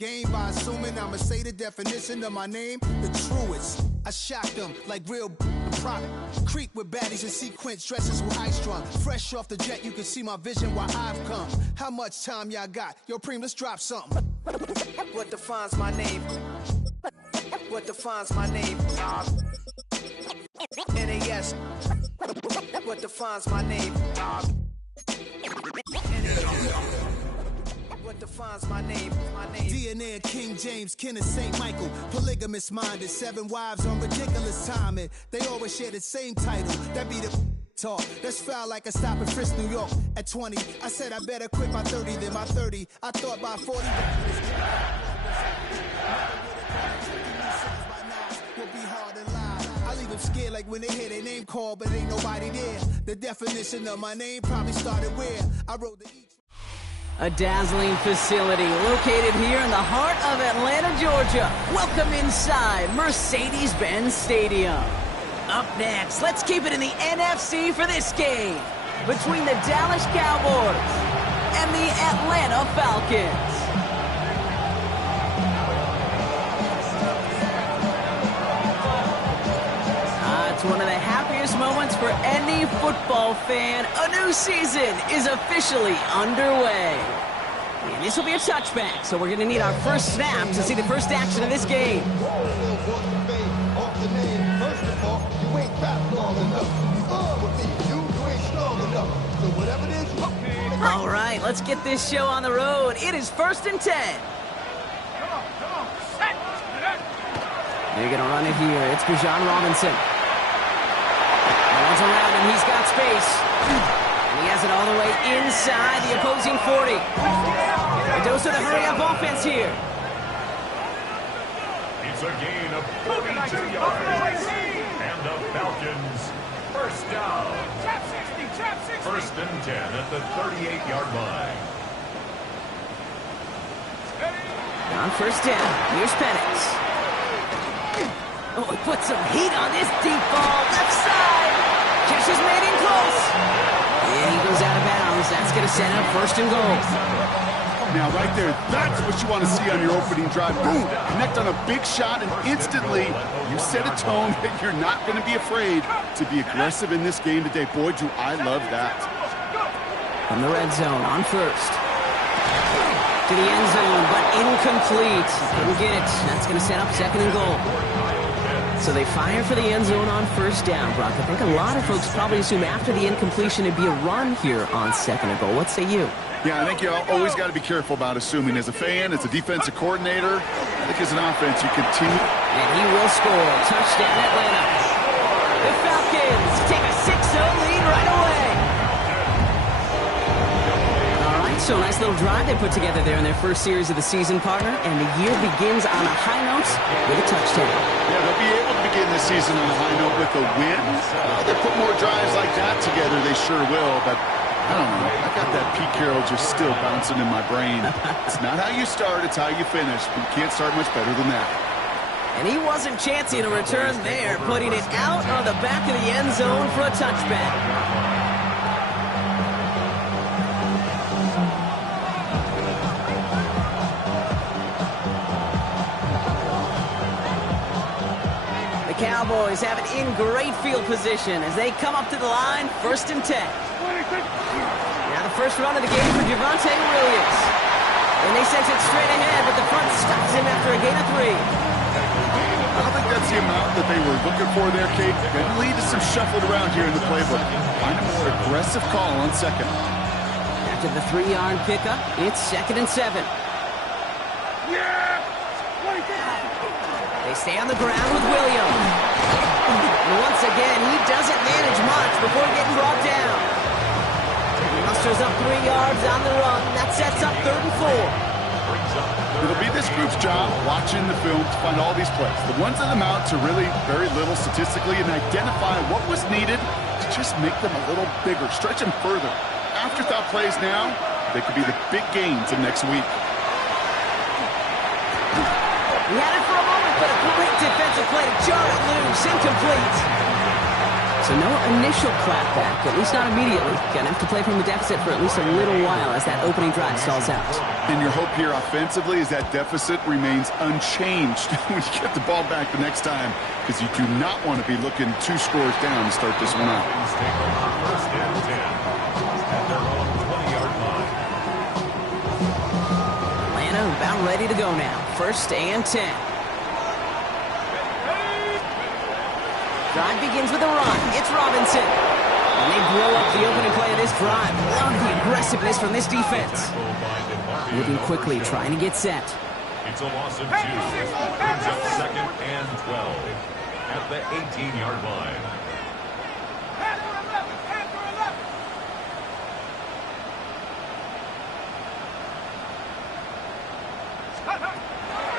Game by assuming I'ma say the definition of my name, the truest. I shocked them like real prop. Creek with baddies and sequence dresses with high strung. Fresh off the jet, you can see my vision why I've come. How much time y'all got? Yo, Preem, let's drop something. What defines my name? What defines my name? NAS. What defines my name? What defines my name? DNA of King James, kin of St. Michael. Polygamous minded, 7 wives on ridiculous timing. They always share the same title. That be the talk. That's foul like a stop in Frisk, New York. At 20, I said I better quit by 30 than by 30. I thought by 40. Will be hard to lie. I leave them scared like when they hear their name called, but ain't nobody there. The definition of my name probably started where I wrote the E. A dazzling facility located here in the heart of Atlanta, Georgia. Welcome inside Mercedes-Benz Stadium. Up next, let's keep it in the NFC for this game between the Dallas Cowboys and the Atlanta Falcons. It's one of the happiest moments for any football fan. A new season is officially underway. And this will be a touchback, so we're going to need our first snap to see the first action of this game. All right, let's get this show on the road. It is 1st and 10. They're going to run it here. It's Bijan Robinson. Runs around and he's got space. And he has it all the way inside the opposing 40. A dose of the hurry-up offense here. It's a gain of 42 yards. And the Falcons, first down. 1st and 10 at the 38-yard line. On 1st down, here's Penix. Oh, he put some heat on this deep ball. Left side. Catch is made in close. And he goes out of bounds. That's going to set up 1st and goal. Now, right there, that's what you want to see on your opening drive. Boom! Connect on a big shot, and instantly you set a tone that you're not going to be afraid to be aggressive in this game today. Boy, do I love that. From the red zone on 1st. To the end zone, but incomplete. Couldn't get it. That's going to set up 2nd and goal. So they fire for the end zone on 1st down, Brock. I think a lot of folks probably assume after the incompletion it'd be a run here on 2nd and goal. What say you? Yeah, I think you always got to be careful about assuming. As a fan, as a defensive coordinator, I think as an offense, you continue. And he will score. Touchdown, Atlanta. The Falcons take a 6-0 lead right away. All right, so a nice little drive they put together there in their first series of the season, partner. And the year begins on a high note with a touchdown. Yeah, they'll be able to begin this season on a high note with a win. They put more drives like that together, they sure will, but I don't know. I got that Pete Carroll just still bouncing in my brain. It's not how you start, it's how you finish. But you can't start much better than that. And he wasn't chancing a return there, putting it out on the back of the end zone for a touchback. The Cowboys have it in great field position as they come up to the line, 1st and 10. Now the first run of the game for Javonte Williams. And they sent it straight ahead, but the front stops him after a gain of 3. I don't think that's the amount that they were looking for there, Kate. Going to lead to some shuffled around here in the playbook. Find a more aggressive call on 2nd. After the 3-yard pickup, it's 2nd and 7. They stay on the ground with Williams. And once again, he doesn't manage much before getting brought down. He musters up 3 yards on the run. That sets up 3rd and 4. It'll be this group's job watching the film to find all these plays. The ones that amount to really very little statistically and identify what was needed to just make them a little bigger, stretch them further. Afterthought plays now, they could be the big gains of next week. He had it for a moment, but a great defensive play to jar it loose. Incomplete. So no initial clapback, at least not immediately. Gonna have to play from the deficit for at least a little while as that opening drive stalls out. And your hope here offensively is that deficit remains unchanged when you get the ball back the next time, because you do not want to be looking 2 scores down to start this one out. Take over first and 10 at their own 20-yard line. Atlanta about ready to go now. First and 10. Drive begins with a run. It's Robinson. And they blow up the opening play of this drive. Love the aggressiveness from this defense. Moving quickly, trying to get set. It's a loss of 2. Brings up second and 12 at the 18-yard line.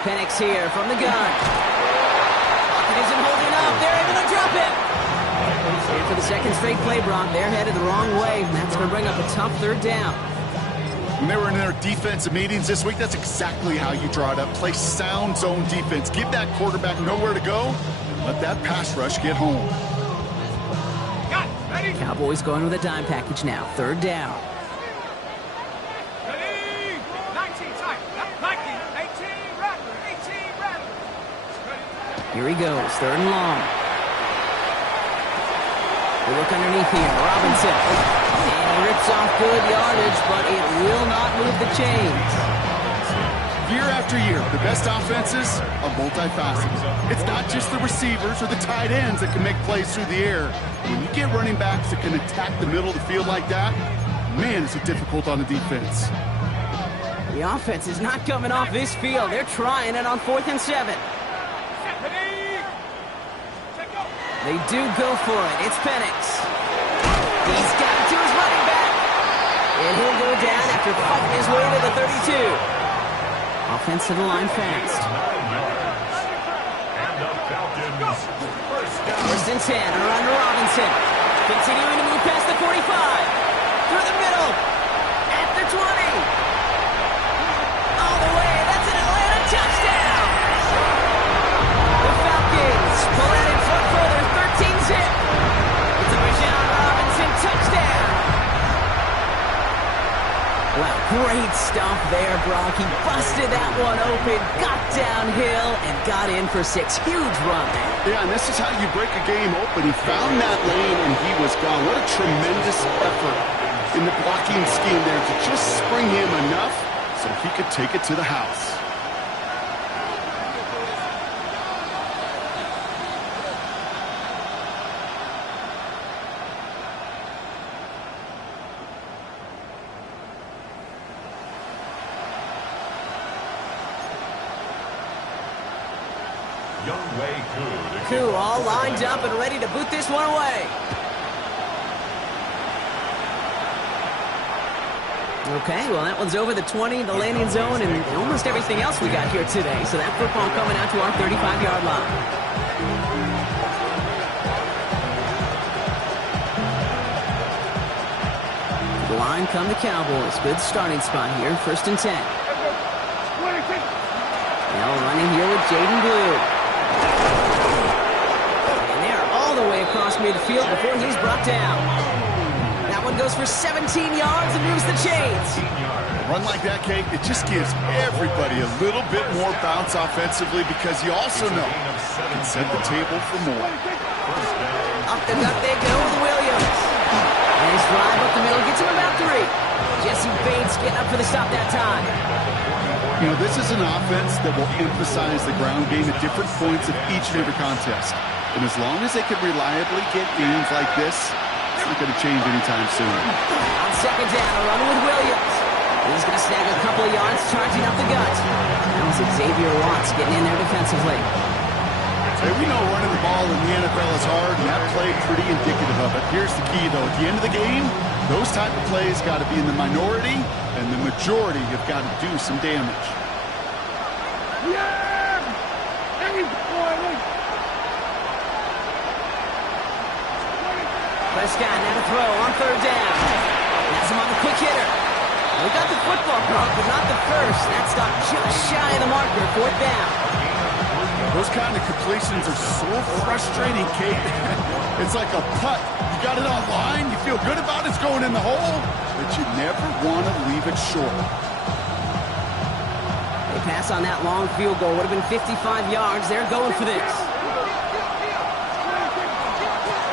Penix here from the gun. It isn't holding up. They're able to drop it. And for the second straight play, Brock, they're headed the wrong way. That's going to bring up a tough third down. When they were in their defensive meetings this week, that's exactly how you draw it up. Play sound zone defense. Give that quarterback nowhere to go, and let that pass rush get home. Cowboys going with a dime package now. Third down. Here he goes, third and long. We look underneath here, Robinson. And he rips off good yardage, but it will not move the chains. Year after year, the best offenses are multifaceted. It's not just the receivers or the tight ends that can make plays through the air. When you get running backs that can attack the middle of the field like that, man, is it difficult on the defense. The offense is not coming off this field. They're trying it on 4th and 7. They do go for it. It's Penix. He's got it to his running back. And he'll go down after fighting his way to the 32. Offensive line fast. And the Falcons First and 10. A run to Robinson. Continuing to move past the 45. Through the middle. At the 20. All the way. That's an Atlanta touchdown. The Falcons pull out in front further. 13-zip. It's a Bijan Robinson touchdown. Wow, great stuff there, Brock. He busted that one open, got downhill, and got in for 6. Huge run there. Yeah, and this is how you break a game open. He found that lane, and he was gone. What a tremendous effort in the blocking scheme there to just spring him enough so he could take it to the house. Koo all lined up and ready to boot this one away. Okay, well, that one's over the 20, the landing zone, and almost everything else we got here today. So that football coming out to our 35-yard line. The line come the Cowboys. Good starting spot here. First and 10. Now running here with Jaden Blue. And they're all the way across midfield before he's brought down. That one goes for 17 yards and moves the chains. A run like that, Kate, it just gives everybody a little bit more bounce offensively because you also know you can set the table for more. Up the gut they go with Williams. Nice drive up the middle, gets him about 3. Jesse Bates getting up for the stop that time. You know, this is an offense that will emphasize the ground game at different points of each and every contest. And as long as they can reliably get games like this, it's not going to change anytime soon. On second down, a run with Williams. He's going to snag a couple of yards, charging up the gut. That was Xavier Watts getting in there defensively. Hey, we know running the ball in the NFL is hard, and that play pretty indicative of it. Here's the key, though. At the end of the game, those type of plays got to be in the minority, and the majority have got to do some damage. Prescott now to throw on third down. That's him on the quick hitter. We got the football, Brock, but not the first. That stopped just shy of the marker. Fourth down. Those kind of completions are so frustrating, Kate. It's like a putt. You got it on line, you feel good about it's going in the hole, but you never want to leave it short. They pass on that long field goal. Would have been 55 yards. They're going for this.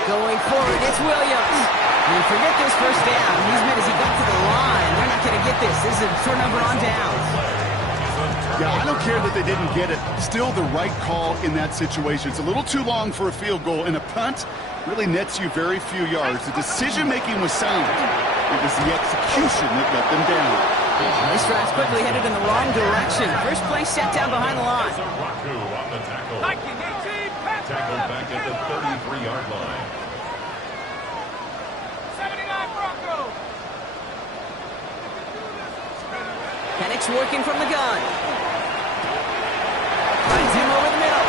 Going forward, it's Williams. And forget this first down. He's made as he got to the line. They're not going to get this. This is a turnover on downs. Yeah, I don't care that they didn't get it. Still the right call in that situation. It's a little too long for a field goal, and a punt really nets you very few yards. The decision-making was sound. It was the execution that let them down. This drive's quickly headed in the wrong direction. First play set down behind the line. Raku on the tackle. Tackled back at the 33-yard line. 79 Broncos. Penix working from the gun. Finds him over the middle.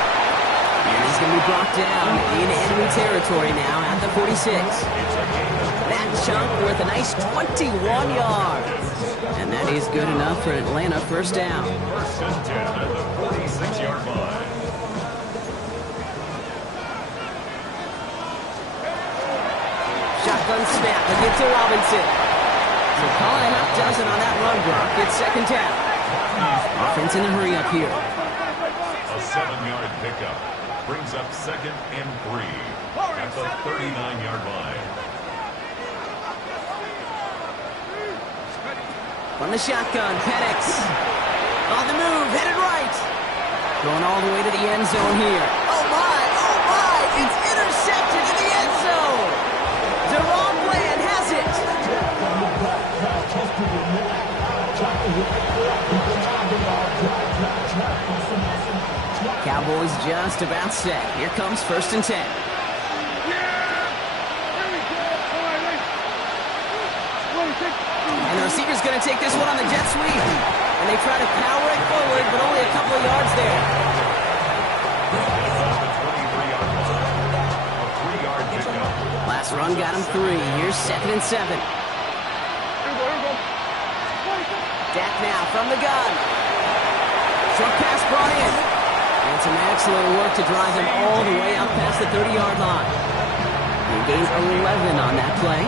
And he's going to be brought down in enemy territory now at the 46. That chunk worth a nice 21 yards. And that is good enough for Atlanta first down. First and 10 at the 46-yard line. Shotgun snap. They get to Robinson. So calling a half dozen on that run block. It's second down. Offense in a hurry up here. A 7-yard pickup brings up second and 3 at the 39-yard line. From the shotgun, Penix. On the move, headed right. Going all the way to the end zone here. Oh my, it's intercepted in the end zone. Deron Bland has it. Cowboys just about set. Here comes first and 10. And the receiver's going to take this one on the jet sweep. And they try to power it forward, but only a couple of yards there. Last run got him 3. Here's second and 7. Dak now from the gun. Short pass brought in. And some excellent work to drive him all the way out past the 30-yard line. He gained 11 on that play.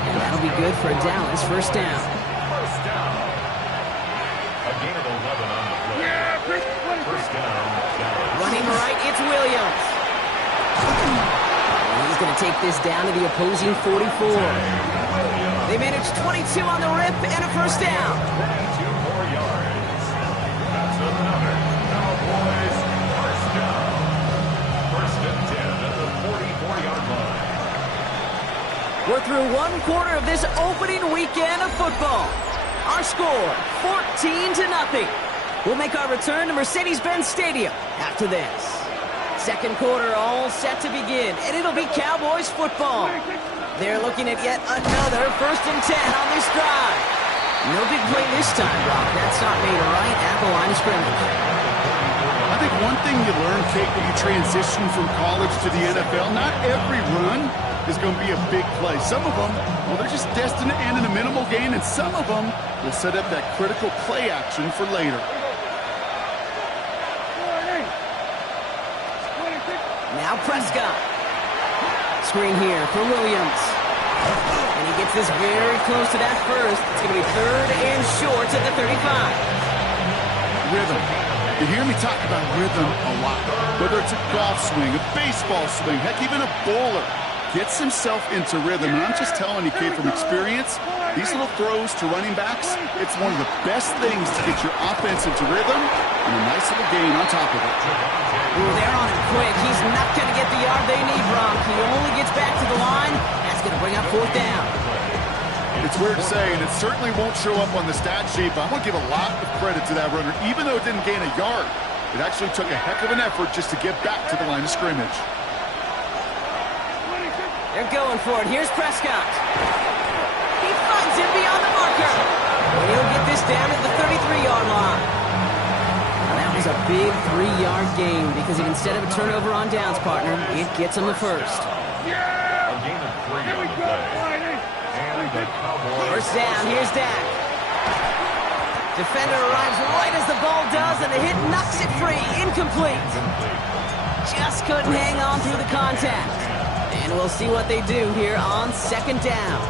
And that'll be good for Dallas first down. First down. A gain of 11 on the play. First down, Dallas. Running right, it's Williams. And he's going to take this down to the opposing 44. They managed 22 on the rip and a first down. 22 more yards. That's another Cowboys first down. First and 10 at the 44-yard line. We're through one quarter of this opening weekend of football. Our score, 14-0. We'll make our return to Mercedes-Benz Stadium after this. Second quarter all set to begin, and it'll be Cowboys football. They're looking at yet another first and 10 on this drive. No big play this time, Brock. That's not made right at the line of scrimmage. I think one thing you learn, Kate, when you transition from college to the NFL, not every run is going to be a big play. Some of them, well, they're just destined to end in a minimal gain, and some of them will set up that critical play action for later. Now Prescott. Screen here for Williams. And he gets this very close to that first. It's going to be third and short at the 35. Rhythm. You hear me talk about rhythm a lot. Whether it's a golf swing, a baseball swing, heck, even a bowler gets himself into rhythm. And I'm just telling you, Kate, from experience, these little throws to running backs, it's one of the best things to get your offense into rhythm and a nice little gain on top of it. Ooh, they're on him quick. He's not going to get the yard they need, Brock. He only gets back to the line. That's going to bring up fourth down. It's weird to say, and it certainly won't show up on the stat sheet, but I want to give a lot of credit to that runner. Even though it didn't gain a yard, it actually took a heck of an effort just to get back to the line of scrimmage. They're going for it. Here's Prescott. He finds him beyond the marker. And he'll get this down at the 33-yard line. Now that was a big 3-yard gain because if instead of a turnover on downs, partner, it gets him the first. A gain of 3 on the play. And the Cowboys. First down. Here's Dak. Defender arrives right as the ball does, and the hit knocks it free. Incomplete. just couldn't hang on through the contact. And we'll see what they do here on second down.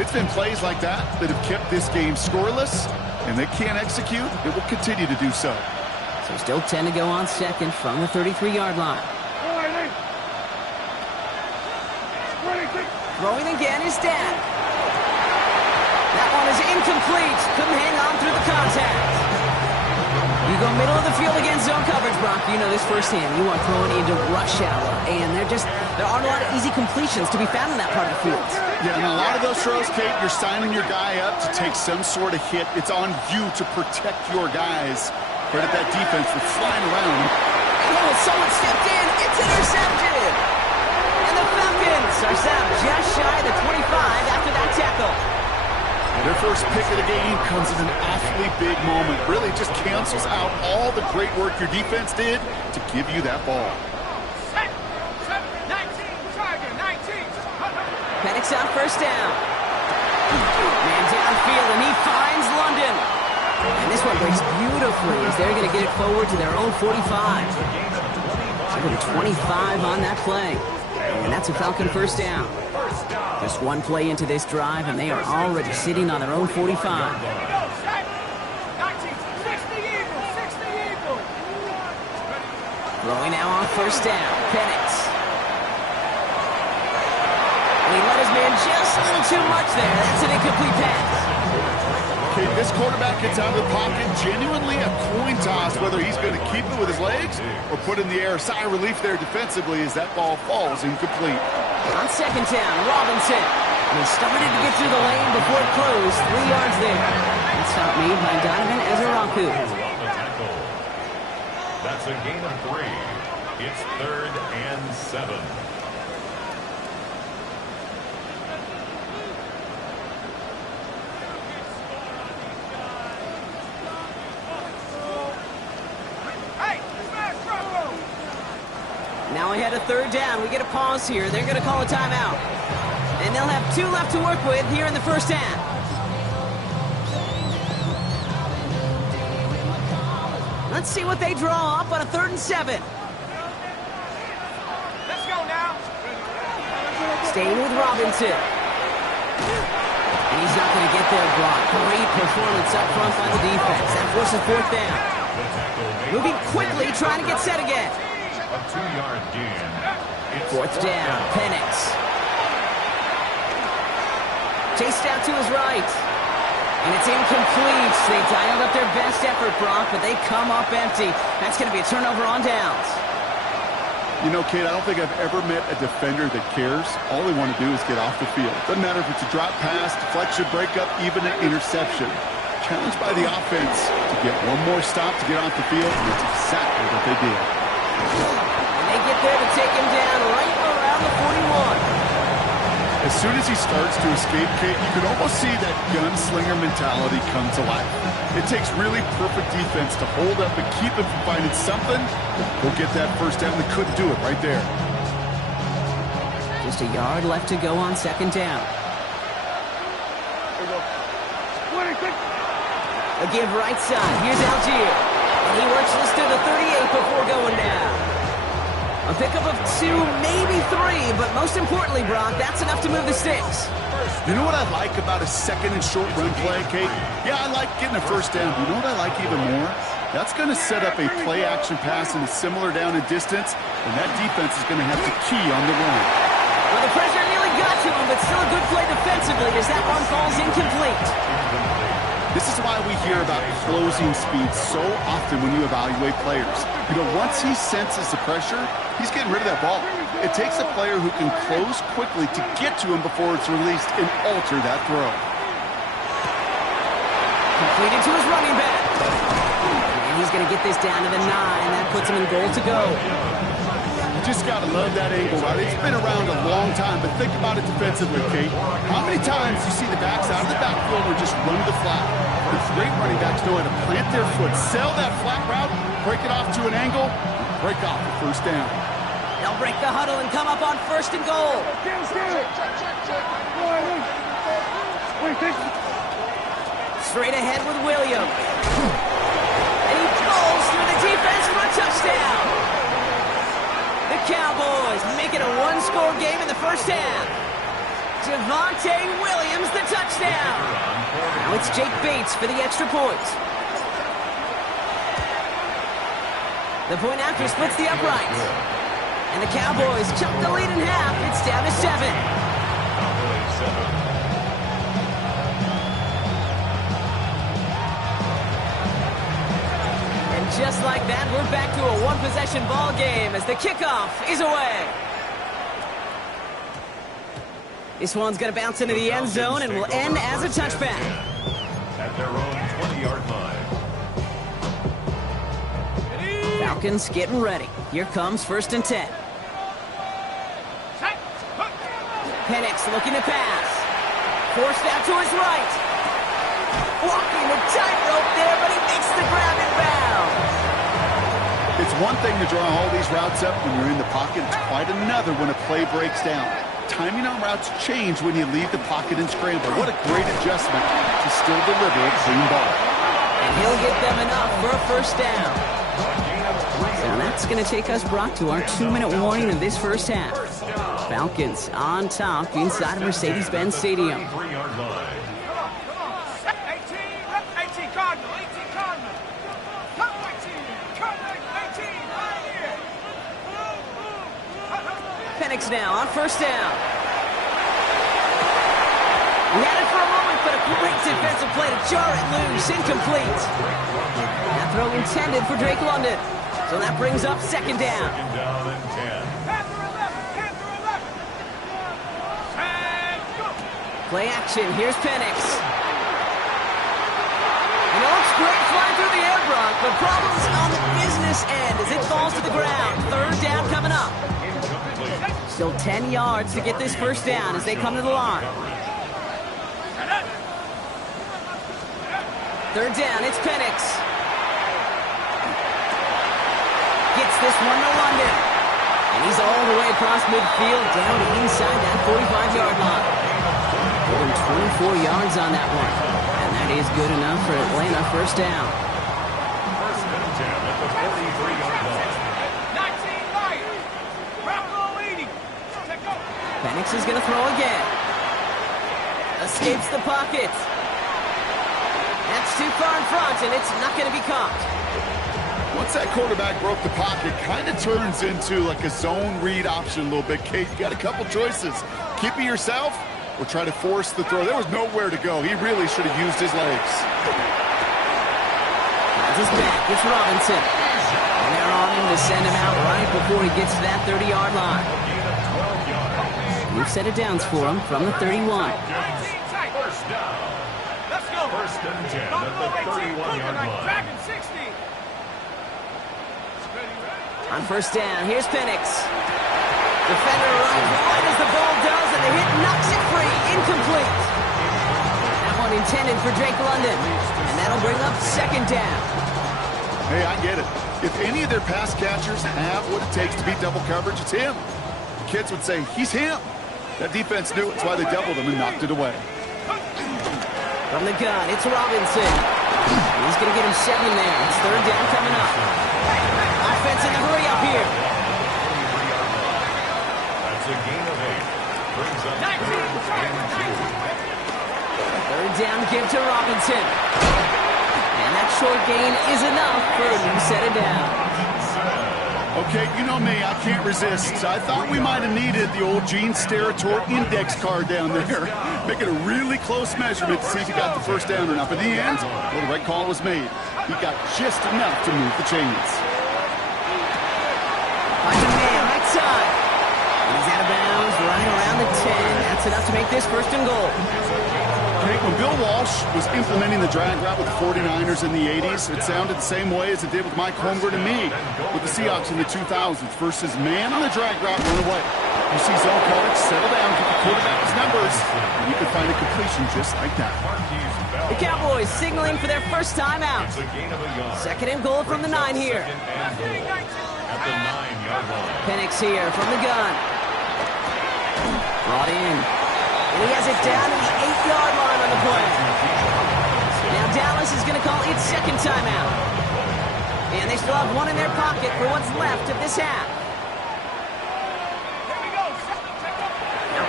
It's been plays like that that have kept this game scoreless, and they can't execute. It will continue to do so. So still 10 to go on second from the 33-yard line. Throwing again is Dak. That one is incomplete. Couldn't hang on through the contact. You go middle of the field against zone coverage, Brock. You know this firsthand. You are throwing into rush hour, and there aren't a lot of easy completions to be found in that part of the field. Yeah, and a lot of those throws, Kate, you're signing your guy up to take some sort of hit. It's on you to protect your guys. Credit that defense for flying around. Oh, someone stepped in. It's intercepted. And the Falcons are set just shy of the 25 after that tackle. Their first pick of the game comes at an awfully big moment. Really just cancels out all the great work your defense did to give you that ball. 19, Tiger, 19. Penix on first down. Man downfield, and he finds London. And this one breaks beautifully as they're going to get it forward to their own 45. So 25 on that play. And that's a Falcon first down. Just one play into this drive, and they are already sitting on their own 45. 60 Eagles. Throwing now on first down. Penix. And he let his man just a little too much there. That's an incomplete pass. Okay, this quarterback gets out of the pocket, genuinely a coin toss whether he's going to keep it with his legs or put in the air. Sigh of relief there defensively as that ball falls incomplete. On second down, Robinson. He started to get through the lane before it closed. 3 yards there. That stop made by Donovan Ezeraku. That's a gain of 3. It's 3rd and 7. Now ahead of 3rd down. We get a pause here. They're going to call a timeout. And they'll have 2 left to work with here in the first half. Let's see what they draw up on a 3rd and 7. Let's go now. Staying with Robinson. And he's not going to get there, Brock. Great performance up front by the defense. That forces 4th down. Moving quickly, trying to get set again. A 2-yard gain. It's 4th down. Penix. Chased out to his right. And it's incomplete. They dialed up their best effort, Brock, but they come up empty. That's going to be a turnover on downs. You know, Kate, I don't think I've ever met a defender that cares. All they want to do is get off the field. Doesn't matter if it's a drop pass, deflection, breakup, even an interception. Challenged by the offense to get one more stop to get off the field, and that's exactly what they did. And they get there to take him down right around the 41. As soon as he starts to escape, Kate, you can almost see that gunslinger mentality come to life. It takes really perfect defense to hold up and keep him from finding something. Go get that first down. They couldn't do it right there. Just a yard left to go on 2nd down. A give right side. Here's Algier. And he works this to the 38 before going down. A pickup of 2, maybe 3, but most importantly, Brock, that's enough to move the sticks. You know what I like about a 2nd and short run play, Kate? Yeah, I like getting a first down. You know what I like even more? That's going to set up a play-action pass in a similar down and distance, and that defense is going to have to key on the run. Well, the pressure nearly got to him, but still a good play defensively as that one falls incomplete. This is why we hear about closing speed so often when you evaluate players. You know, once he senses the pressure, he's getting rid of that ball. It takes a player who can close quickly to get to him before it's released and alter that throw. Completed to his running back. And he's going to get this down to the 9. That puts him in goal to go. You just got to love that angle, right? It's been around a long time, but think about it defensively, Kate. How many times you see the backs out of the backfield or just run to the flat? The great running backs know how to plant their foot, sell that flat route, break it off to an angle, and break off the first down. They'll break the huddle and come up on 1st and goal. Straight ahead with Williams. And he falls through the defense for a touchdown. Cowboys make it a one-score game in the first half. Javonte Williams, the touchdown. Now it's Jake Bates for the extra point. The point after splits the uprights. And the Cowboys chunk the lead in half. It's down to 7. And just like that, we're back to a one-possession ball game as the kickoff is away. This one's going to bounce into the end zone and will end as a touchback. At their own 20-yard line. Falcons getting ready. Here comes 1st and 10. Penix looking to pass. Forced out to his right. Walking the tightrope there, but he makes the grab and bounds. It's one thing to draw all these routes up when you're in the pocket. It's quite another when a play breaks down. Timing on routes change when you leave the pocket and scramble. What a great adjustment to still deliver a clean ball. And he'll get them enough for a first down. And that's going to take us, Brock, to our 2-minute warning of this first half. Falcons on top inside of Mercedes-Benz Stadium. 3-yard line. 18 Cardinal, 18 Cardinal. 18 right here. Penix now on first down. He had it for a moment, but a great defensive play to jar it loose. Incomplete. That throw intended for Drake London. So that brings up 2nd down. 2nd down and 10. Play action. Here's Penix. And it looks great flying through the air, Brock, but problems on the business end as it falls to the ground. 3rd down coming up. Still 10 yards to get this first down as they come to the line. 3rd down, it's Penix. Gets this one to London. And he's all the way across midfield down inside that 45-yard line. More than 24 yards on that one. And that is good enough for Atlanta first down. 1st and 10 at the 43-yard line. 19 right. Bravo leading. Take over. Penix is going to throw again. Escapes the pocket. That's too far in front, and it's not going to be caught. Once that quarterback broke the pocket, kind of turns into like a zone read option a little bit. Kate, you got a couple choices. Keep it yourself or try to force the throw. There was nowhere to go. He really should have used his legs. That's his back. It's Robinson. And they're on him to send him out right before he gets to that 30-yard line. We've set it downs for him from the 31. 19 tight. 1st down. Let's go. 1st and 10 at the 31-yard line. Dragon 60. On first down, here's Penix. Defender runs right as the ball does, and the hit knocks it free. Incomplete. That one intended for Drake London. And that'll bring up 2nd down. Hey, I get it. If any of their pass catchers have what it takes to beat double coverage, it's him. The kids would say, he's him. That defense knew it. That's why they doubled him and knocked it away. From the gun, it's Robinson. He's going to get him 7 there. It's 3rd down coming up. Offense in a hurry up here. That's a gain of 8. Brings up 3rd down give to Robinson. And that short gain is enough for a new set of downs. Okay, you know me, I can't resist. I thought we might have needed the old Gene Steratore index card down there. Make it a really close measurement to see if he got the first down or not. But in the end, well, the right call was made. He got just enough to move the chains. Finds a man right side. He's out of bounds right around the 10. That's enough to make this 1st and goal. Okay, when Bill Walsh was implementing the drag route with the 49ers in the 80s, it sounded the same way as it did with Mike Holmgren and me with the Seahawks in the 2000s. Versus man on the drag route, run away. You see zone coverage, settle down, get the quarterback his numbers, and you can find a completion just like that. The Cowboys signaling for their first time out. It's a gain of a yard. 2nd and goal from the 9 here. 2nd and goal at the 9-yard line. Penix here from the gun. Brought in. And he has it down to the 8-yard line on the play. Now Dallas is going to call its 2nd timeout. And they still have one in their pocket for what's left of this half.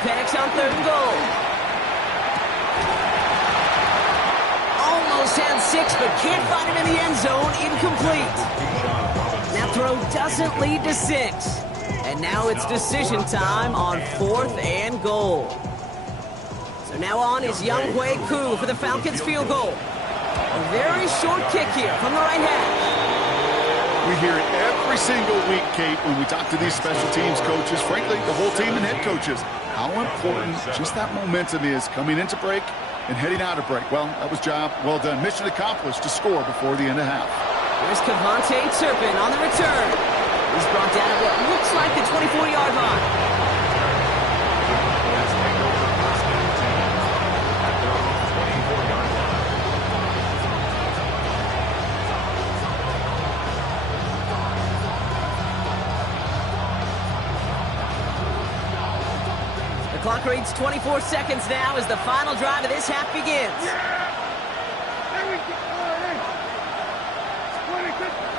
Penix on 3rd and goal. Almost had 6, but can't find him in the end zone. Incomplete. That throw doesn't lead to 6. And now it's decision time on 4th and goal. So now on is Younghoe Koo for the Falcons field goal. A very short kick here from the right hash. We hear it every single week, Kate, when we talk to these special teams coaches, frankly, the whole team and head coaches, how important just that momentum is coming into break and heading out of break. Well, that was job well done. Mission accomplished to score before the end of half. Here's Kevontae Turpin on the return. He's brought down at what looks like the 24-yard line. The clock reads 24 seconds now as the final drive of this half begins.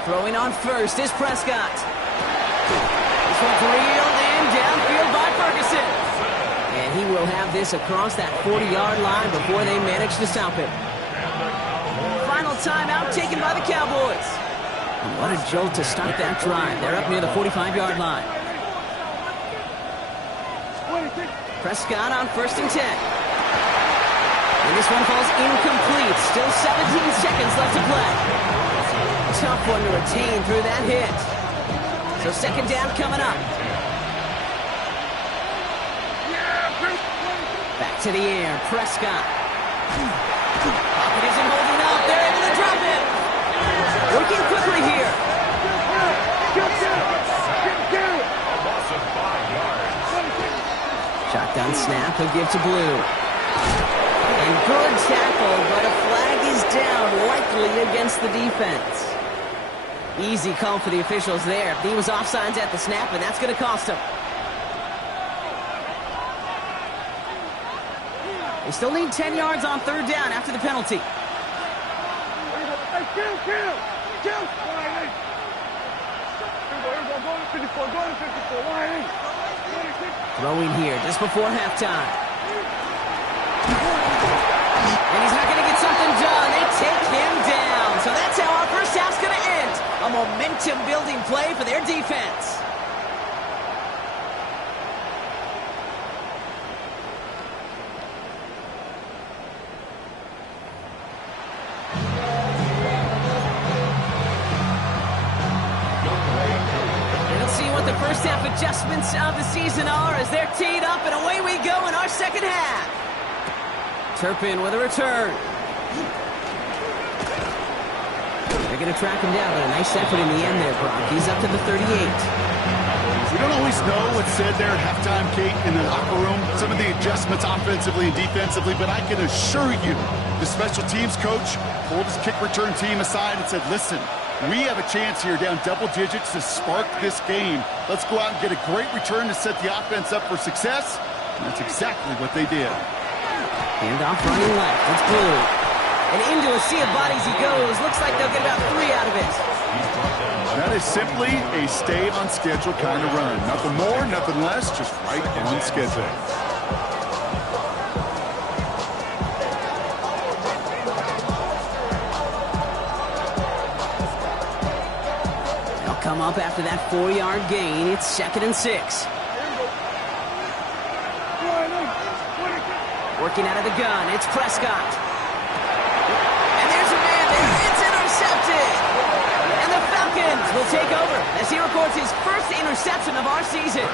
Throwing on first is Prescott. This one's reeled in downfield by Ferguson. And he will have this across that 40-yard line before they manage to stop him. Final timeout taken by the Cowboys. And what a jolt to start that drive. They're up near the 45-yard line. Prescott on 1st and 10. And this one falls incomplete. Still 17 seconds left to play. Tough one to retain through that hit. So 2nd down coming up. Back to the air. Prescott. Pocket isn't holding up. They're able to drop him. Working quickly here. Shotgun snap, he'll give to Blue. And good tackle, but a flag is down, likely against the defense. Easy call for the officials there. He was offsides at the snap, and that's going to cost him. They still need 10 yards on 3rd down after the penalty. Throwing here just before halftime. And he's not going to get something done. They take him down. So that's how our first half's going to end. A momentum-building play for their defense. The first half adjustments of the season are as they're teed up, and away we go in our 2nd half. Turpin with a return. They're going to track him down, but a nice effort in the end there, Brock. He's up to the 38. We don't always know what's said there at halftime, Kate, in the locker room. Some of the adjustments offensively and defensively, but I can assure you the special teams coach pulled his kick return team aside and said, listen, we have a chance here down double digits to spark this game. Let's go out and get a great return to set the offense up for success. And that's exactly what they did. Handoff running left. It's Blue. And into a sea of bodies he goes. Looks like they'll get about 3 out of it. That is simply a stay on schedule kind of run. Nothing more, nothing less, just right on schedule. Come up after that 4-yard gain. It's 2nd and 6. Working out of the gun. It's Prescott. And there's a man there. It's intercepted. And the Falcons will take over as he records his first interception of our season.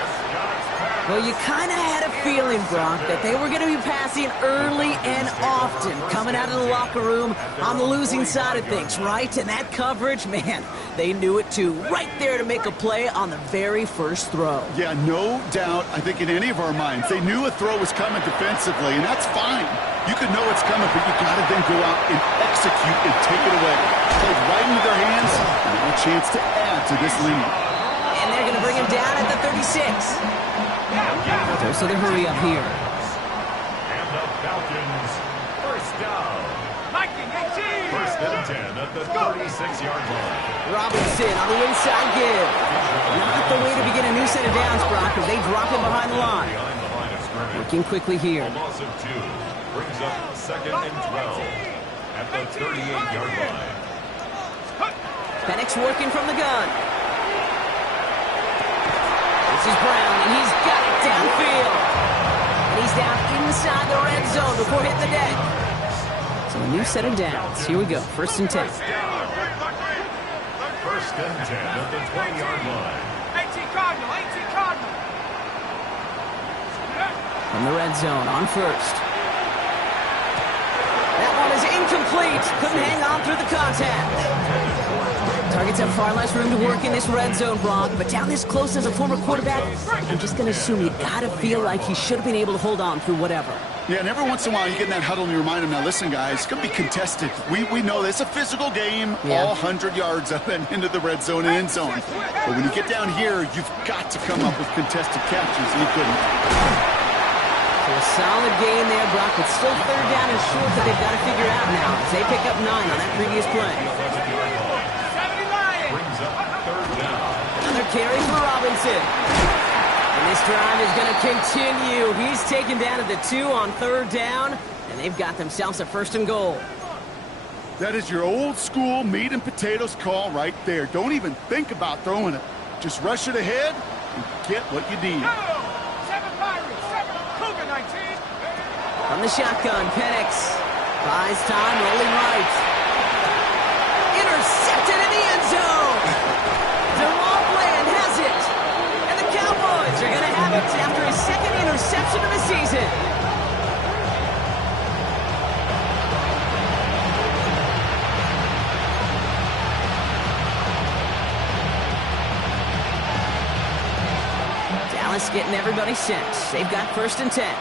Well, you kind of had a feeling, Brock, that they were going to be passing early and often, coming out of the locker room on the losing side of things, right? And that coverage, man, they knew it too. Right there to make a play on the very first throw. Yeah, no doubt. I think in any of our minds, they knew a throw was coming defensively, and that's fine. You could know it's coming, but you got to then go out and execute and take it away. Played right into their hands, and a chance to add to this lead. And they're going to bring him down at the 36. So they hurry up here. And the Falcons, first down. 19-18. 1st and 10 at the 36-yard line. Robinson on the inside give. Not the way to begin a new set of downs, Brock, as they drop him behind the line. Behind the line of scrimmage. Working quickly here. A loss of 2 brings up 2nd and 12 at the 38-yard line. Penix working from the gun. This is Brown, and he's got it downfield. And he's down inside the red zone before hitting the deck. So a new set of downs. Here we go, 1st and 10. 1st and 10 at the 20-yard line. 18 Cardinal, 18 Cardinal. From the red zone on 1st. That one is incomplete. Couldn't hang on through the contact. Targets have far less room to work in this red zone, Brock, but down this close as a former quarterback, I'm just going to assume you got to feel like he should have been able to hold on through whatever. Yeah, and every once in a while you get in that huddle and you remind him, now listen, guys, it's going to be contested. We know this. It's a physical game, all 100 yards up and into the red zone and end zone. But when you get down here, you've got to come up with contested catches, and he couldn't. So a solid gain there, Brock, but still 3rd down and short that they've got to figure out now as they pick up 9 on that previous play. Another carry for Robinson. And this drive is going to continue. He's taken down at the 2 on 3rd down, and they've got themselves a 1st and goal. That is your old school meat and potatoes call right there. Don't even think about throwing it. Just rush it ahead and get what you need. 7 Pirates, 7 Cougar 19. From the shotgun, Penix buys time, rolling right. Intercepted in the end zone. DeMar Bland has it. And the Cowboys are going to have it after his 2nd interception of the season. Dallas getting everybody set. They've got 1st and 10.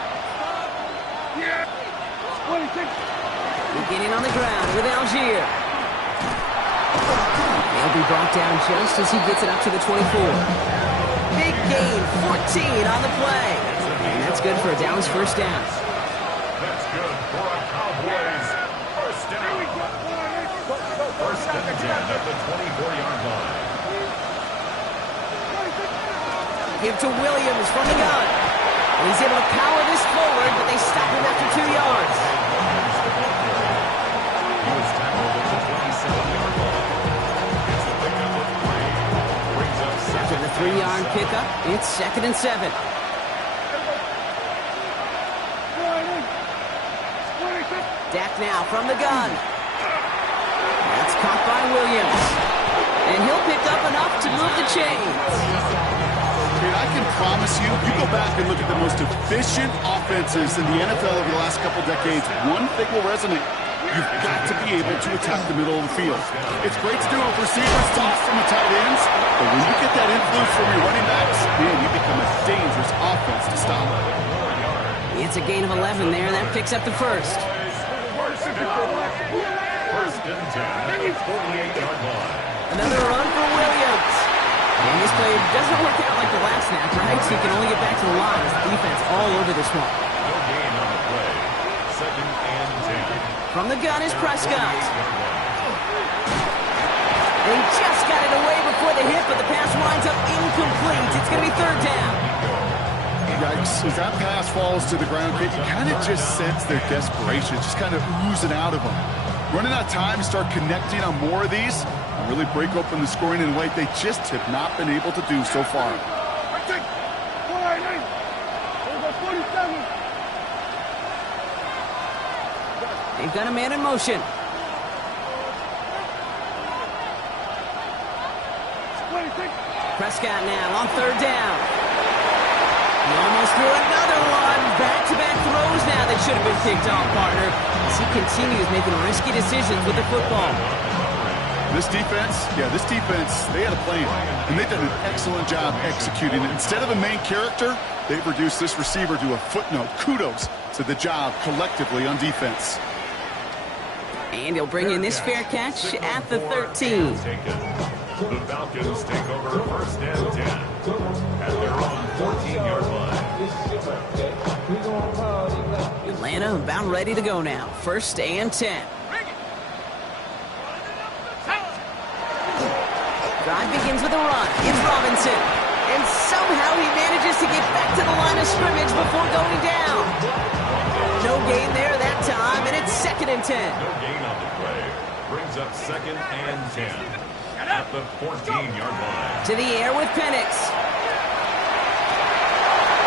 Beginning on the ground with Algier. He'll be brought down just as he gets it up to the 24. Big gain, 14 on the play. And that's good for a Dallas 1st down. That's good for a Cowboys 1st down. 1st and 10 at the 24-yard line. Give to Williams from the gun. And he's able to power this forward, but they stop him after 2 yards. He was tackled at the 27-yard line. It's the pickup of 3. Brings up 2nd. After the 3-yard pickup, it's 2nd and 7. Dak now from the gun. That's caught by Williams. And he'll pick up enough to move the chains. Dude, I can promise you, you go back and look at the most efficient offenses in the NFL over the last couple decades, one thing will resonate. You've got to be able to attack the middle of the field. It's great to do it with receivers, toss from the tight ends, but when you get that influence from your running backs, man, you become a dangerous offense to stop. It's a gain of 11 there, and that picks up the 1st. 1st and 10 at the 48-yard line. Another run for Williams. And this play doesn't work out like the last snap, right? So he can only get back to the line as the defense all over this one. No gain on the play. 2nd and 10. From the gun is Prescott. They just got it away before the hit, but the pass winds up incomplete. It's going to be 3rd down. Yikes. As that pass falls to the ground, you kind of just sense their desperation, just kind of oozing out of them. Running out of time to start connecting on more of these and really break open the scoring in a way they just have not been able to do so far. They've got a man in motion. Prescott now on 3rd down. He almost threw another one. Back-to-back throws now that should have been picked off, partner. As he continues making risky decisions with the football. This defense, they had a plan, and they've done an excellent job executing it. Instead of a main character, they've reduced this receiver to a footnote. Kudos to the job collectively on defense. And he'll bring in this fair catch at the 13. The Falcons take over 1st and 10 at their own 14-yard line. Atlanta about ready to go now. 1st and 10. Drive begins with a run. It's Robinson. And somehow he manages to get back to the line of scrimmage before going down. No gain there that time, and it's 2nd and 10. No gain on the play. Brings up 2nd and 10 at the 14-yard line. To the air with Penix.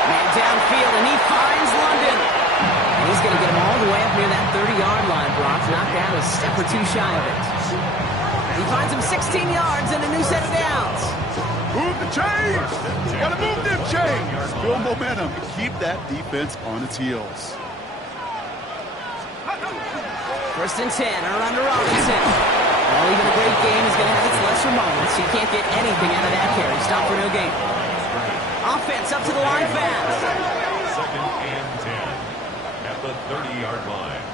Man downfield, and he finds London. And he's going to get him all the way up near that 30-yard line, Brock. Knocked down a step or two shy of it. He finds him 16 yards and a new set of downs. Move the chains! Gotta move them chains! Build momentum. Keep that defense on its heels. 1st and 10, around to Robinson. Well, even a great game is going to have its lesser moments. You can't get anything out of that carry. Stop for no gain. Offense up to the line fast. 2nd and 10 at the 30-yard line.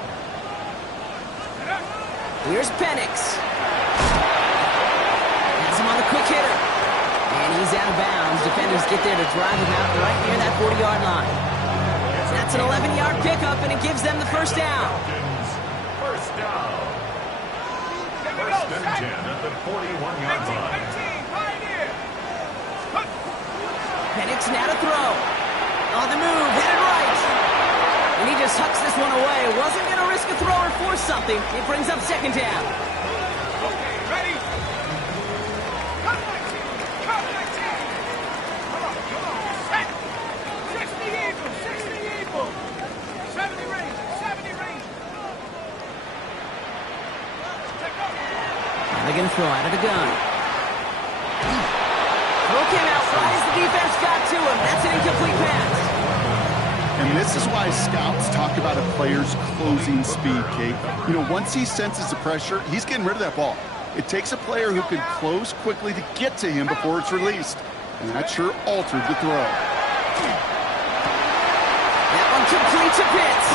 Here's Penix. Has him on the quick hitter. And he's out of bounds. Defenders get there to drive him out right near that 40-yard line. That's an 11-yard pickup, and it gives them the 1st down. First down. 1st and 10 at the 41-yard line. Penix now to throw. On the move, headed right. And he just hucks this one away. Wasn't going to risk a throw or force something. It brings up 2nd down. Okay, ready? Cut 19. Cut 19. Come on. Set. 60 Eagles. 60 Eagles. 70 range. 70 range. Check up. They're going to throw out of the gun. Throw came out right as the defense got to him. That's an incomplete pass. And this is why scouts talk about a player's closing speed, Kate. You know, once he senses the pressure, he's getting rid of that ball. It takes a player who can close quickly to get to him before it's released. And that sure altered the throw. That one complete to Pitts.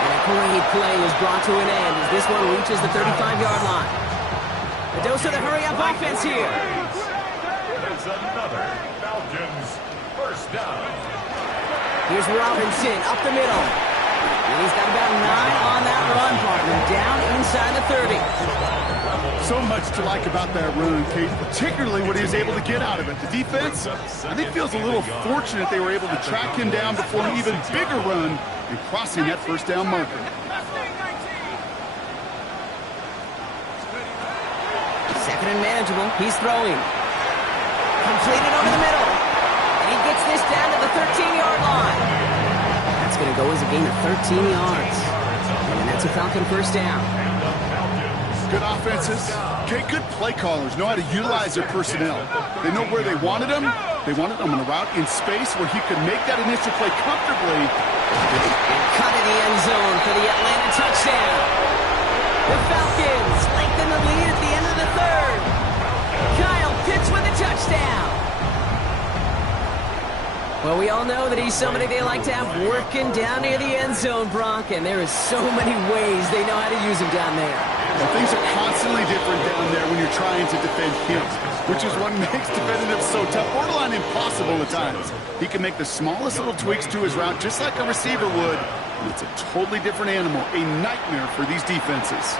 And a great play was brought to an end as this one reaches the 35-yard line. A dose of the hurry-up offense here. That's another Falcons 1st down. Here's Robinson up the middle. And he's got about 9 on that run, partner. Down inside the 30. So much to like about that run, Kate, particularly what he was able to get out of it. The defense, I think, feels a little fortunate they were able to track him down before an even bigger run and crossing that 1st down marker. Second and manageable. He's throwing. Completed over the middle. And he gets this down to the 13-yard line. That's going to go as a gain of 13 yards. And that's a Falcon 1st down. Good offenses. Okay, good play callers know how to utilize their personnel. They know where they wanted them. They wanted them on a route in space where he could make that initial play comfortably. And cut in the end zone for the Atlanta touchdown. The Falcons lengthen the lead at the end of the 3rd. Kyle Pitts with a touchdown. Well, we all know that he's somebody they like to have working down near the end zone, Brock, and there is so many ways they know how to use him down there. Well, things are constantly different down there when you're trying to defend him, which is what makes defending him so tough, borderline impossible at times. He can make the smallest little tweaks to his route just like a receiver would, and it's a totally different animal, a nightmare for these defenses.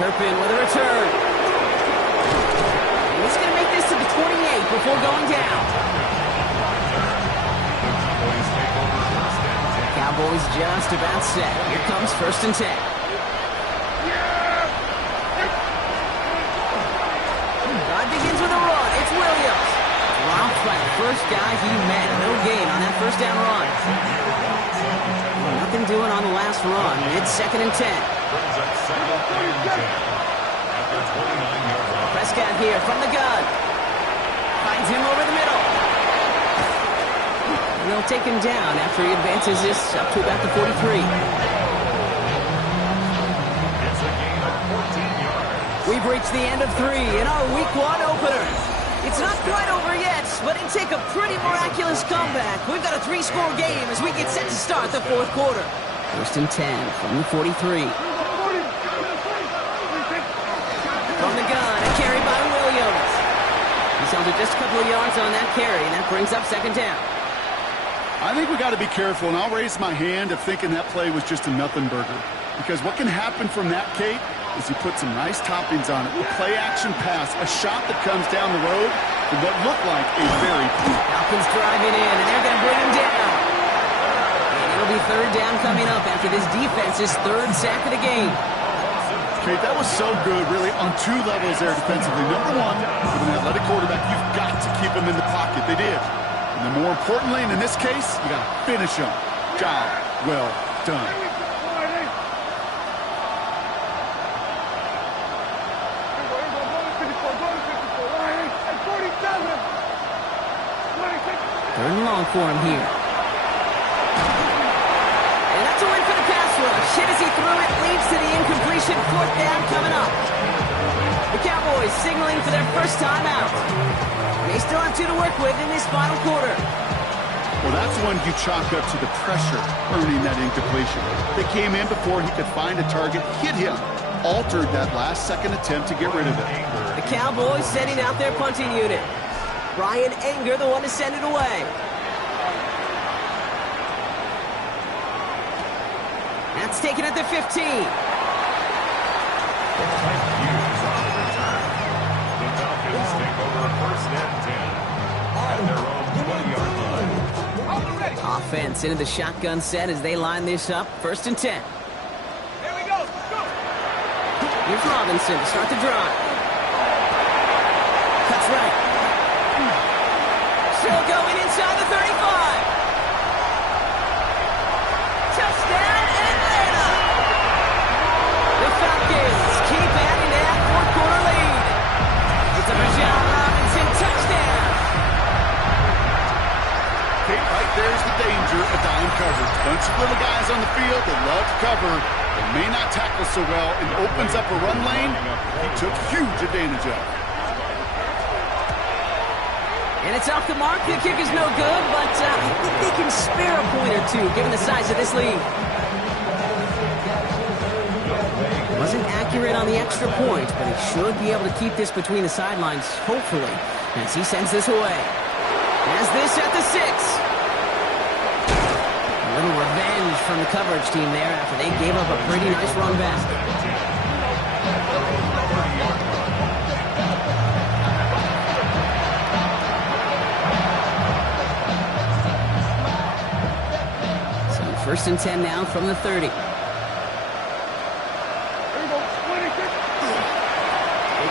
Turpin with a return. And he's going to make this to the 28 before going down. Cowboys just about set. Here comes 1st and 10. God begins with a run. It's Williams. Dropped by the first guy he met. No gain on that 1st down run. Well, nothing doing on the last run. It's 2nd and 10. Prescott here from the gun. Finds him over the middle. And they'll take him down after he advances this up to about the 43. It's a gain of 14 yards. We've reached the end of 3 in our Week 1 opener. It's not quite over yet, but it'll take a pretty miraculous comeback. We've got a 3-score game as we get set to start the 4th quarter. 1st and 10 from the 43. From the gun, a carry by Williams. He's held it just a couple of yards on that carry, and that brings up 2nd down. I think we got to be careful, and I'll raise my hand of thinking that play was just a nothing burger. Because what can happen from that, Kate, is you put some nice toppings on it. A play-action pass, a shot that comes down the road, in what looked like a very... Falcons driving in, and they're going to bring him down. And it'll be third down coming up after this defense's third sack of the game. Okay, that was so good, really, on two levels there defensively. Number one, with an athletic quarterback, you've got to keep him in the pocket. They did. And then more importantly, and in this case, you got to finish him. Job well done. Third and long for him here. And that's a win for the pass rush. Hit as he threw it, leads to the incompletion. Fourth down coming up. The Cowboys signaling for their first time out. They still have two to work with in this final quarter. Well, that's when you chalk up to the pressure earning that incompletion. They came in before he could find a target, hit him, altered that last second attempt to get rid of it. The Cowboys sending out their punting unit. Bryan Anger, the one to send it away. That's taken at the 15. Tight Hughes on the return. The Falcons take over first and 10 at their own 20-yard line. Offense into the shotgun set as they line this up. First and 10. Here we go. Go. Here's Robinson to start the drive. Cuts right. Still going inside the 35. Touchdown, Atlanta! The Falcons keep adding to that fourth quarter lead. It's a Bijan Robinson touchdown. Okay, right there's the danger of dime coverage. Bunch of little guys on the field that love to cover. They may not tackle so well and opens up a run lane. He took huge advantage of it. And it's off the mark. The kick is no good, but I think they can spare a point or two given the size of this lead. Wasn't accurate on the extra point, but he should be able to keep this between the sidelines, hopefully, as he sends this away. Has this at the 6. A little revenge from the coverage team there after they gave up a pretty nice run back. First and 10 now from the 30. They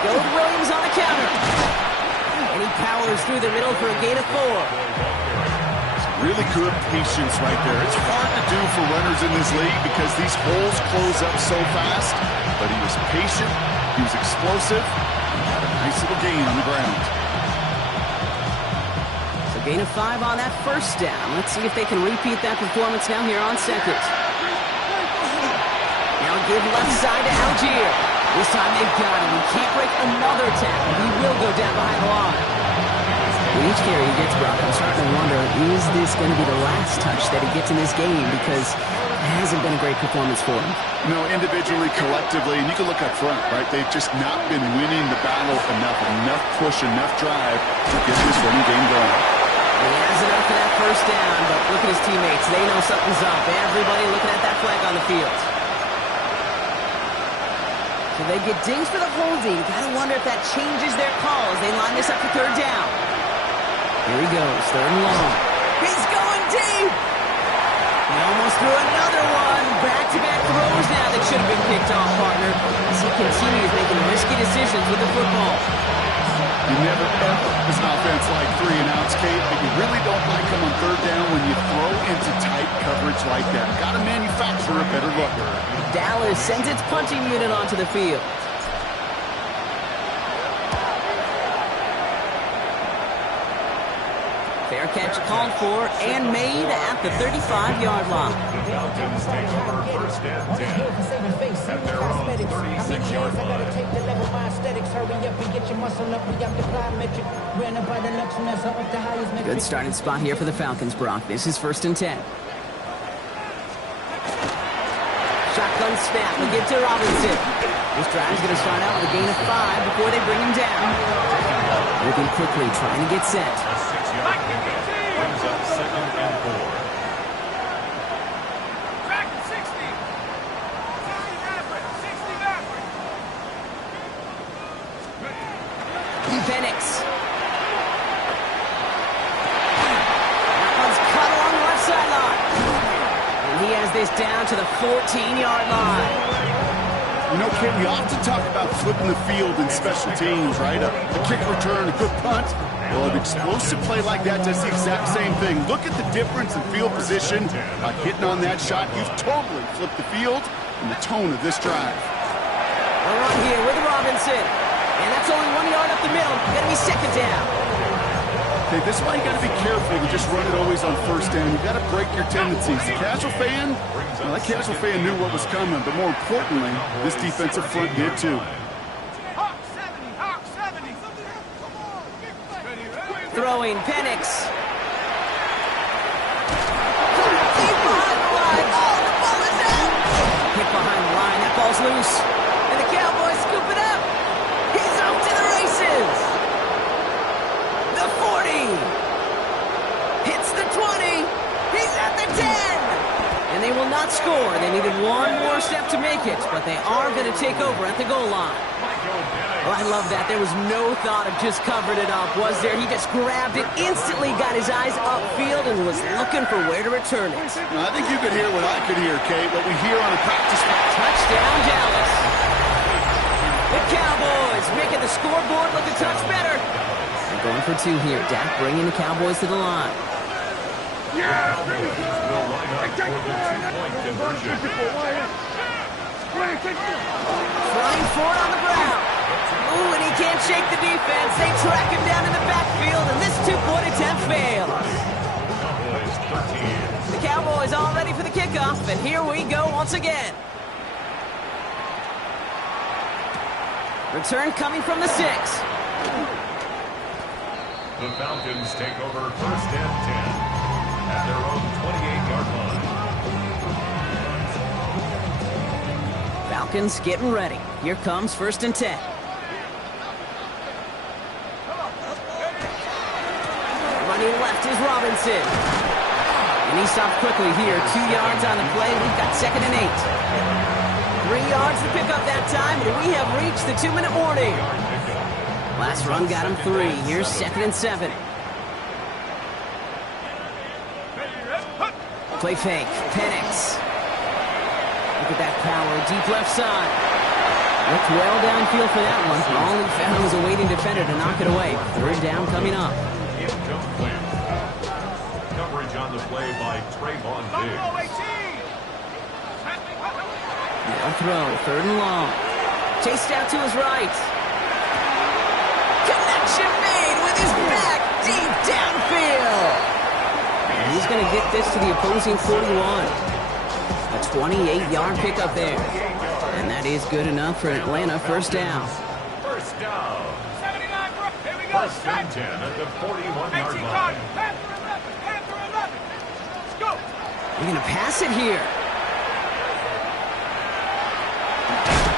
go with Williams on the counter. And he powers through the middle for a gain of 4. Really good patience right there. It's hard to do for runners in this league because these holes close up so fast. But he was patient, he was explosive, and had a nice little gain on the ground. Gain of 5 on that first down. Let's see if they can repeat that performance now here on second. Now give left side to Algier. This time they've got him. He can't break another tackle. He will go down behind the line. With each carry he gets, Brock, I'm starting to wonder, is this going to be the last touch that he gets in this game? Because it hasn't been a great performance for him. No, individually, collectively, and you can look up front, right? They've just not been winning the battle enough push, enough drive to get this running game going. He has enough for that first down, but look at his teammates. They know something's up. Everybody looking at that flag on the field. So they get dinged for the holding. Gotta wonder if that changes their call as they line this up for third down. Here he goes, third and long. He's going deep! He almost threw another one. Back-to-back throws now that should have been picked off, partner. As he continues making risky decisions with the football. You never, ever, as an offense like 3 and outs, Kate, but you really don't like them on third down when you throw into tight coverage like that. Got to manufacture a better look. Dallas sends its punching unit onto the field. Fair catch called for and made at the 35-yard line. The Falcons take over first and 10 at their own 36-yard line. Good starting spot here for the Falcons, Brock. This is first and 10. Shotgun snap. We get to Robinson. This drive is going to start out with a gain of 5 before they bring him down. Moving quickly, trying to get set. A 6-yard pickup brings up second and 4. Back to 60. 60 backward. 60 backward. Penix. down to the 14-yard line. You know, Kate, we often talk about flipping the field in special teams, right? A kick return, a good punt. Well, an explosive play like that does the exact same thing. Look at the difference in field position. By hitting on that shot, you've totally flipped the field and the tone of this drive. A run here with Robinson. And that's only 1 yard up the middle. Gonna be second down. Okay, this is why you got to be careful to just run it always on first down. You got to break your tendencies. The casual fan, well, that casual fan knew what was coming, but more importantly, this defensive front did too. Hawk 70, Hawk 70. Throwing Penix. Deep behind the line. Oh, the ball is out. Hit behind the line. That ball's loose. And the Cowboys scoop it up. He's off to the races. The 40. Hits the 20. He's at the 10. And they will not score. They needed one more step to make it, but they are going to take over at the goal line. Oh, I love that. There was no thought of just covering it up, was there? He just grabbed it, instantly got his eyes upfield, and was looking for where to return it. Now, I think you could hear what I could hear, Kate, what we hear on a practice match. Touchdown, Dallas. The Cowboys making the scoreboard look a touch better. They're going for two here. Dak bringing the Cowboys to the line. Flying forward on the ground. Ooh, and he can't shake the defense. They track him down in the backfield, and this two-point attempt fails. The Cowboys all ready for the kickoff, and here we go once again. Return coming from the 6. The Falcons take over first and 10 at their own 28-yard line. Falcons getting ready. Here comes first and 10. Running left is Robinson. And he stopped quickly here. 2 yards on the play. We've got second and 8. 3 yards to pick up that time, and we have reached the 2-minute warning. Last run got him 3. Here's second and 7. Play fake. Penix. Look at that power. Deep left side. Looked well downfield for that one. All he found was a waiting defender to knock it away. Third down coming up. Coverage on the play by Trayvon Diggs. Now throw. Third and long. Chased out to his right. Connection made with his back deep downfield. And he's going to get this to the opposing 41. A 28-yard pickup there. And that is good enough for Atlanta. First down. First down. 79, here we go. First and 10 at the 41-yard line. Panther 11. Let's go. They're going to pass it here.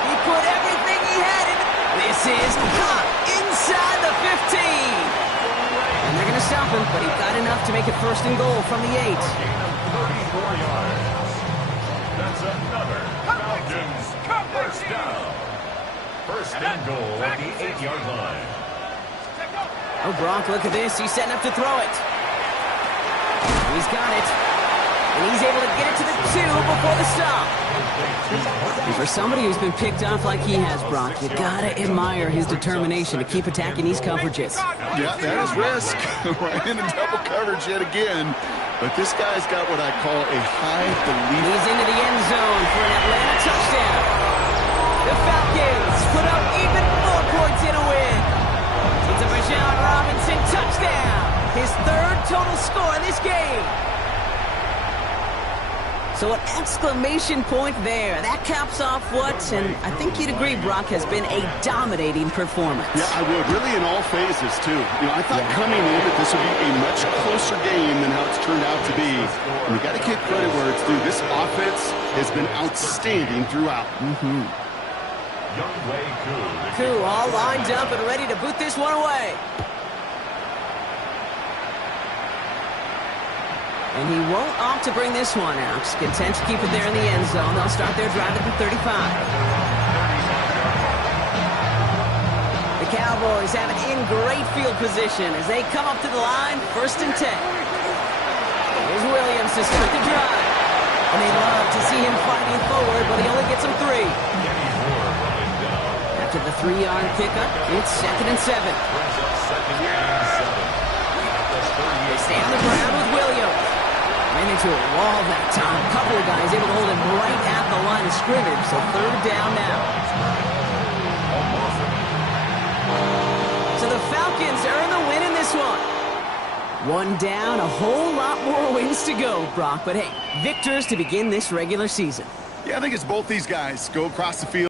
He put everything he had in. This is caught inside the 15. And they're going to stop him, but he got enough to make it first and goal from the 8. 34 yards. That's another Falcons first down. First and goal at the 8-yard line. Oh, Brock, look at this. He's setting up to throw it. He's got it. And he's able to get it to the 2 before the stop. And for somebody who's been picked off like he has, Brock, you gotta admire his determination to keep attacking these coverages. Yeah, that is risk. Right into double coverage yet again. But this guy's got what I call a high belief. He's into the end zone for an Atlanta touchdown. The Falcons put up even more points in a win. It's a Bijan Robinson touchdown. His third total score in this game. So an exclamation point there. That caps off what, and I think you'd agree, Brock, has been a dominating performance. Yeah, I would. Really in all phases, too. You know, I thought coming in that this would be a much closer game than how it's turned out to be. And we got to give credit where it's due. This offense has been outstanding throughout. Youngway Koo all lined up and ready to boot this one away. And he won't opt to bring this one out. Just content to keep it there in the end zone. They'll start their drive at the 35. The Cowboys have it in great field position as they come up to the line, first and 10. Here's Williams to start the drive. And they'd love to see him fighting forward, but he only gets them 3. After the 3-yard pickup, it's 2nd and 7. They stay on the ground with Williams. Ran into a wall that time. A couple of guys able to hold him right at the line of scrimmage, so 3rd down now. So the Falcons earn the win in this one. 1 down, a whole lot more wins to go, Brock. But hey, victors to begin this regular season. Yeah, I think it's both these guys go across the field.